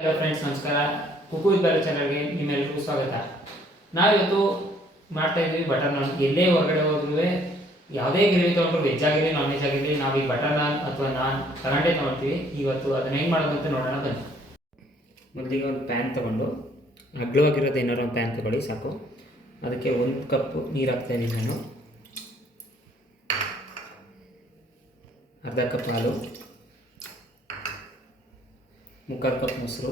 Hello friends, ನಮಸ್ಕಾರ. ಕುಕು with Balu ಚಾನಲ್ಗೆ ನಿಮ್ಮೆಲ್ಲರಿಗೂ ಸ್ವಾಗತ. ನಾವಿವತ್ತು ಮಾಡ್ತಾ ಇದ್ದೀವಿ ಬಟರ್ ನಾನ್. ಎಲ್ಲೇ ಹೊರಗಡೆ ಹೋದ್ರೂ ಯಾವುದೇ ಗ್ರೇವಿ ತೊಗೊಂಡ್ರು, ವೆಜ್ ಆಗಿರಲಿ ನಾನ್ ವೆಜ್ ಆಗಿರಲಿ, ನಾವು ಈ ಬಟರ್ ನಾನ್ ಅಥವಾ ನಾನ್ ತಗೊಂಡೇ ತೊಗೊಳ್ತೀವಿ. ಇವತ್ತು ಅದನ್ನ ಹೆಂಗೆ ಮಾಡೋದು ಅಂತ ನೋಡೋಣ ಬನ್ನಿ. ಮೊದಲಿಗೆ ಒಂದು ಪ್ಯಾನ್ ತೊಗೊಂಡು, ಅಗ್ಲವಾಗಿರೋದು ಏನಾರು ಒಂದು ಪ್ಯಾನ್ ತೊಗೊಳ್ಳಿ ಸಾಕು. ಅದಕ್ಕೆ 1 ಕಪ್ ನೀರು ಹಾಕ್ತಾಯಿದ್ದೀನಿ ನಾನು. ಅರ್ಧ ಕಪ್ ಹಾಲು, 3/4 ಕಪ್ ಮೊಸರು,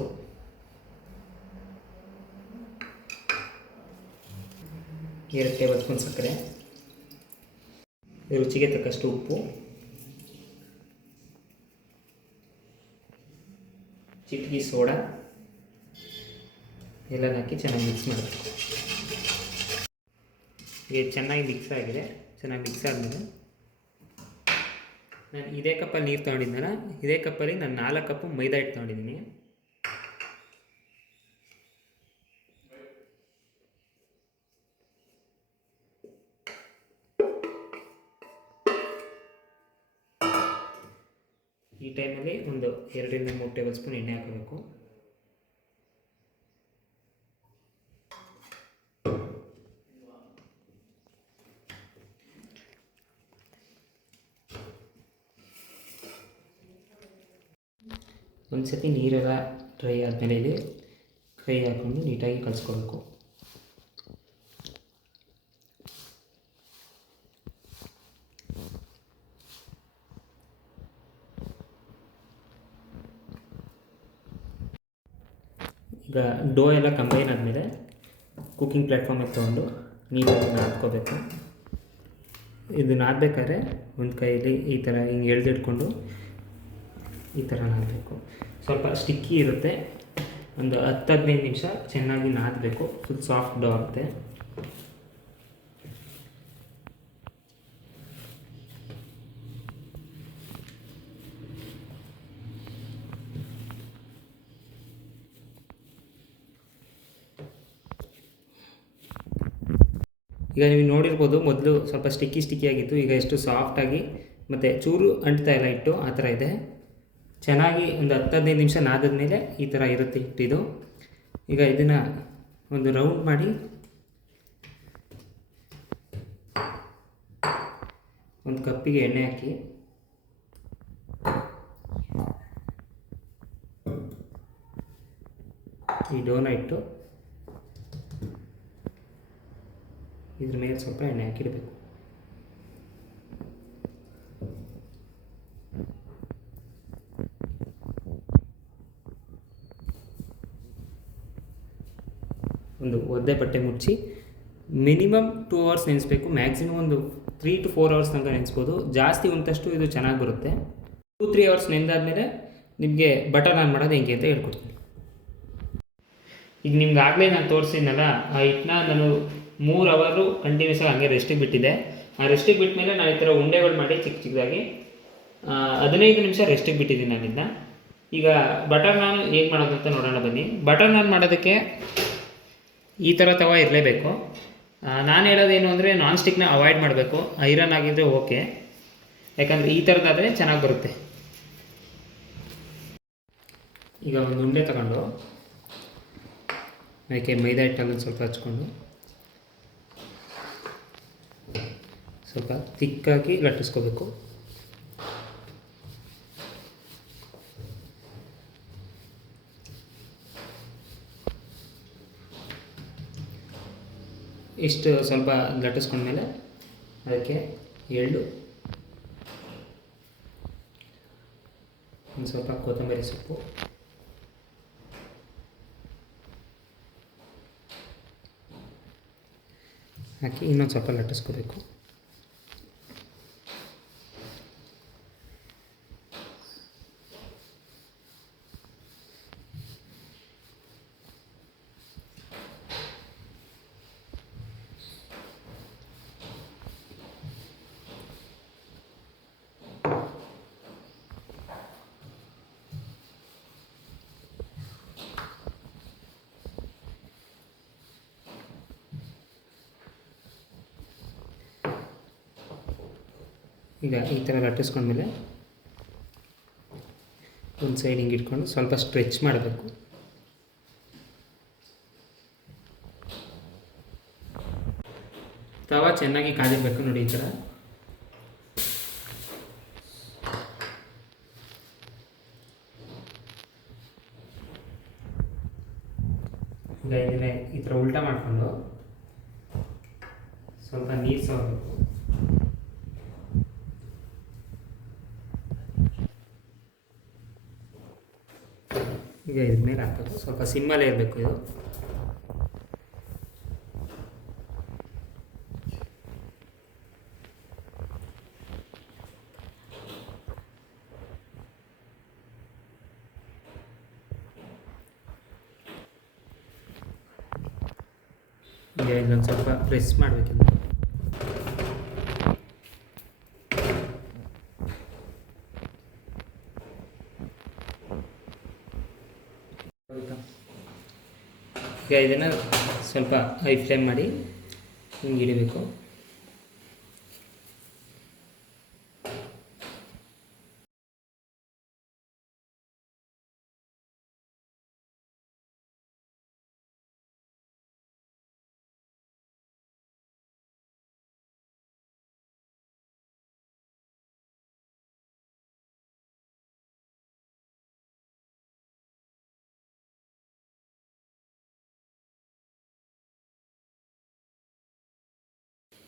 2 ಟೇಬಲ್ ಸ್ಪೂನ್ ಸಕ್ಕರೆ, ರುಚಿಗೆ ತಕ್ಕಷ್ಟು ಉಪ್ಪು, ಚಿಟಿಕೆ ಸೋಡಾ ಎಲ್ಲ ಹಾಕಿ ಚೆನ್ನಾಗಿ ಮಿಕ್ಸ್ ಮಾಡಬೇಕು. ಈಗ ಚೆನ್ನಾಗಿ ಮಿಕ್ಸ್ ಆಗಿದೆ. ಚೆನ್ನಾಗಿ ಮಿಕ್ಸ್ ಆದಮೇಲೆ ನಾನು ಇದೇ ಕಪ್ಪಲ್ಲಿ ನೀರು ತೊಗೊಂಡಿದ್ದೆನಲ್ಲ, ಇದೇ ಕಪ್ಪಲ್ಲಿ ನಾನು 4 ಕಪ್ಪು ಮೈದಾ ಹಿಟ್ಟು ತೊಗೊಂಡಿದ್ದೀನಿ. ಈ ಟೈಮಲ್ಲಿ ಒಂದು 2ರಿಂದ 3 ಟೇಬಲ್ ಸ್ಪೂನ್ ಎಣ್ಣೆ ಹಾಕಬೇಕು. ಒಂದು ಸತಿ ನೀರೆಲ್ಲ ಡ್ರೈ ಆದಮೇಲೆ ಇಲ್ಲಿ ಕೈ ಹಾಕ್ಕೊಂಡು ನೀಟಾಗಿ ಕಲಿಸ್ಕೋಬೇಕು. ಈಗ ಡೋ ಎಲ್ಲ ಕಂಬೈನ್ ಆದಮೇಲೆ ಕುಕ್ಕಿಂಗ್ ಪ್ಲ್ಯಾಟ್ಫಾರ್ಮಿಗೆ ತೊಗೊಂಡು ನೀಟಾಗಿ ನಾದ್ಕೋಬೇಕು. ಇದು ನಾದಬೇಕಾದ್ರೆ ಒಂದು ಕೈಯಲ್ಲಿ ಈ ಥರ ಹಿಂಗೆ ಎಳೆದಿಟ್ಕೊಂಡು ಈ ಥರ ನಾದಬೇಕು. ಸ್ವಲ್ಪ ಸ್ಟಿಕ್ಕಿ ಇರುತ್ತೆ. ಒಂದು 10-15 ನಿಮಿಷ ಚೆನ್ನಾಗಿ ನಾದಬೇಕು. ಫುಲ್ ಸಾಫ್ಟ್ ಡೋ ಆಗುತ್ತೆ. ಈಗ ನೀವು ನೋಡಿರ್ಬೋದು, ಮೊದಲು ಸ್ವಲ್ಪ ಸ್ಟಿಕ್ಕಿ ಆಗಿತ್ತು. ಈಗ ಎಷ್ಟು ಸಾಫ್ಟಾಗಿ ಮತ್ತು ಚೂರು ಅಂಟ್ತಾ ಇಲ್ಲ ಹಿಟ್ಟು, ಆ ಥರ ಇದೆ. ಚೆನ್ನಾಗಿ ಒಂದು 10-15 ನಿಮಿಷ ನಾದಾದ್ಮೇಲೆ ಈ ಥರ ಇರುತ್ತೆ ಹಿಟ್ಟಿದು. ಈಗ ಇದನ್ನು ಒಂದು ರೌಂಡ್ ಮಾಡಿ ಒಂದು ಕಪ್ಪಿಗೆ ಎಣ್ಣೆ ಹಾಕಿ ಈ ಡೋನ ಇಟ್ಟು ಇದ್ರ ಮೇಲೆ ಸ್ವಲ್ಪ ಎಣ್ಣೆ ಹಾಕಿಡಬೇಕು. ಒಂದು ಒದ್ದೆ ಬಟ್ಟೆ ಮುಚ್ಚಿ ಮಿನಿಮಮ್ 2 ಅವರ್ಸ್ ನೆನೆಸ್ಬೇಕು. ಮ್ಯಾಕ್ಸಿಮಮ್ ಒಂದು 3 to 4 ಅವರ್ಸ್ ತನಕ ನೆನೆಸ್ಬೋದು. ಜಾಸ್ತಿ ಉಂಟಷ್ಟು ಇದು ಚೆನ್ನಾಗಿ ಬರುತ್ತೆ. 2-3 ಅವರ್ಸ್ ನೆನೆದಾದ್ಮೇಲೆ ನಿಮಗೆ ಬಟರ್ ನಾನ್ ಮಾಡೋದು ಹೆಂಗೆ ಅಂತ ಹೇಳ್ಕೊಡ್ತೀನಿ. ಈಗ ನಿಮ್ಗೆ ಆಗಲೇ ನಾನು ತೋರಿಸಿದ್ನಲ್ಲ, ಆ ಹಿಟ್ಟನ್ನ ನಾನು 3 ಅವರು ಕಂಟಿನ್ಯೂಸ್ ಆಗಿ ಹಂಗೆ ರೆಸ್ಟಿಗೆ ಬಿಟ್ಟಿದ್ದೆ. ಆ ರೆಸ್ಟಿಗೆ ಬಿಟ್ಟ ಮೇಲೆ ನಾನು ಈ ಥರ ಉಂಡೆಗಳು ಮಾಡಿ ಚಿಕ್ಕದಾಗಿ 15 ನಿಮಿಷ ರೆಸ್ಟಿಗೆ ಬಿಟ್ಟಿದ್ದೀನಿ ನಾನಿಂದ. ಈಗ ಬಟರ್ ನಾನ್ ಹೇಗೆ ಮಾಡೋದು ಅಂತ ನೋಡೋಣ ಬನ್ನಿ. ಬಟರ್ ನಾನ್ ಮಾಡೋದಕ್ಕೆ ಈ ಥರ ತವ ಇರಲೇಬೇಕು. ನಾನು ಹೇಳೋದೇನು ಅಂದರೆ, ನಾನ್ ಸ್ಟಿಕ್ನ ಅವಾಯ್ಡ್ ಮಾಡಬೇಕು. ಐರನ್ ಆಗಿದ್ದರೆ ಓಕೆ, ಯಾಕಂದರೆ ಈ ಥರದ್ದಾದರೆ ಚೆನ್ನಾಗಿ ಬರುತ್ತೆ. ಈಗ ಒಂದು ಉಂಡೆ ತಗೊಂಡು ಅದಕ್ಕೆ ಮೈದಾ ಹಿಟ್ಟನ್ನು ಸ್ವಲ್ಪ ಹಚ್ಕೊಂಡು ಸ್ವಲ್ಪ ತಿಕ್ಕಾಗಿ ಲಟ್ಟಿಸ್ಕೋಬೇಕು. ಇಷ್ಟು ಸ್ವಲ್ಪ ಲಟ್ಟಿಸ್ಕೊಂಡ್ಮೇಲೆ ಅದಕ್ಕೆ ಎಳ್ಳು, ಒಂದು ಸ್ವಲ್ಪ ಕೊತ್ತಂಬರಿ ಸೊಪ್ಪು, ಹಾಕಿ ಇನ್ನೊಂದು ಸ್ವಲ್ಪ ಲಟ್ಟಿಸ್ಕೋಬೇಕು. ಈಗ ಈ ಥರ ಲಟ್ಟಿಸ್ಕೊಂಡ್ಮೇಲೆ ಒಂದು ಸೈಡ್ ಹಿಂಗೆ ಇಟ್ಕೊಂಡು ಸ್ವಲ್ಪ ಸ್ಟ್ರೆಚ್ ಮಾಡಬೇಕು. ತವಾ ಚೆನ್ನಾಗಿ ಕಾದಿರಬೇಕು ನೋಡಿ ಈ ಥರ. ಈಗ ಇದನ್ನೇ ಈ ಥರ ಉಲ್ಟಾ ಮಾಡಿಕೊಂಡು ಸ್ವಲ್ಪ ನೀರು ಸವರಬೇಕು. ಈಗ ಇದ್ರ ಮೇಲೆ ಹಾಕೋದು, ಸ್ವಲ್ಪ ಸಿಮ್ಮಲ್ಲೇ ಇರಬೇಕು ಇದು. ಈಗ ಇದೊಂದು ಸ್ವಲ್ಪ ಪ್ರೆಸ್ ಮಾಡಬೇಕಿಲ್ಲ. ಈಗ ಇದನ್ನು ಸ್ವಲ್ಪ ಹೈ ಫ್ಲೇಮ್ ಮಾಡಿ ಹಿಂಗೆ ಇಡಬೇಕು.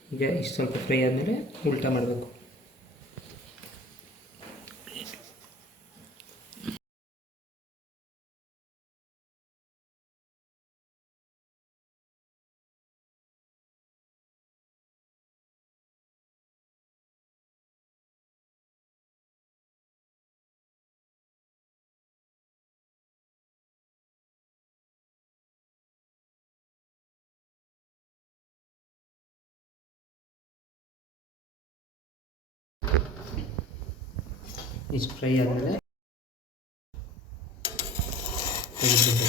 ಈಗ ಇಷ್ಟು ಸ್ವಲ್ಪ ಫ್ರೈ ಆದಮೇಲೆ ಉಲ್ಟಾ ಮಾಡಬೇಕು. ಇಷ್ಟು ಫ್ರೈ ಆದಮೇಲೆ ತೆಗೆದುಬಿಟ್ಟು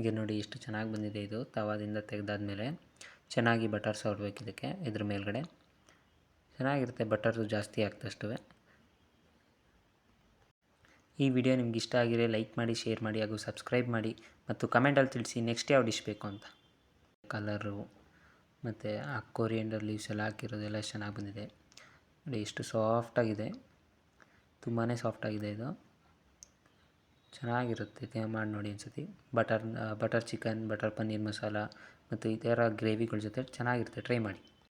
ಈಗ ನೋಡಿ ಎಷ್ಟು ಚೆನ್ನಾಗಿ ಬಂದಿದೆ. ಇದು ತವಾದಿಂದ ತೆಗೆದಾದ್ಮೇಲೆ ಚೆನ್ನಾಗಿ ಬಟರ್ ಸವರಬೇಕು ಇದಕ್ಕೆ. ಇದ್ರ ಮೇಲ್ಗಡೆ ಚೆನ್ನಾಗಿರುತ್ತೆ, ಬಟರು ಜಾಸ್ತಿ ಆಗ್ತಷ್ಟು. ಈ ವಿಡಿಯೋ ನಿಮ್ಗೆ ಇಷ್ಟ ಆಗಿದ್ರೆ ಲೈಕ್ ಮಾಡಿ, ಶೇರ್ ಮಾಡಿ ಹಾಗೂ ಸಬ್ಸ್ಕ್ರೈಬ್ ಮಾಡಿ ಮತ್ತು ಕಮೆಂಟಲ್ಲಿ ತಿಳಿಸಿ ನೆಕ್ಸ್ಟ್ ಯಾವ ಡಿಶ್ ಬೇಕು ಅಂತ. ಕಲರು ಮತ್ತು ಆ ಕೊರಿಯಂಡರ್ ಲೀವ್ಸ್ ಎಲ್ಲ ಹಾಕಿರೋದೆಲ್ಲ ಚೆನ್ನಾಗಿ ಬಂದಿದೆ ನೋಡಿ. ಎಷ್ಟು ಸಾಫ್ಟಾಗಿದೆ, ತುಂಬಾ ಸಾಫ್ಟಾಗಿದೆ ಇದು. ಚೆನ್ನಾಗಿರುತ್ತೆ, ಮಾಡಿ ನೋಡಿ ಅನ್ಸುತ್ತೆ. Butter chicken, butter paneer masala ಮತ್ತು ಈ ಥರ ಗ್ರೇವಿಗಳ ಜೊತೆ ಚೆನ್ನಾಗಿರುತ್ತೆ, ಟ್ರೈ ಮಾಡಿ.